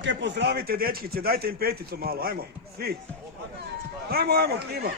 ruke pozdravite dečkiće, dajte im peticu malo, ajmo, svi. Ajmo k njima.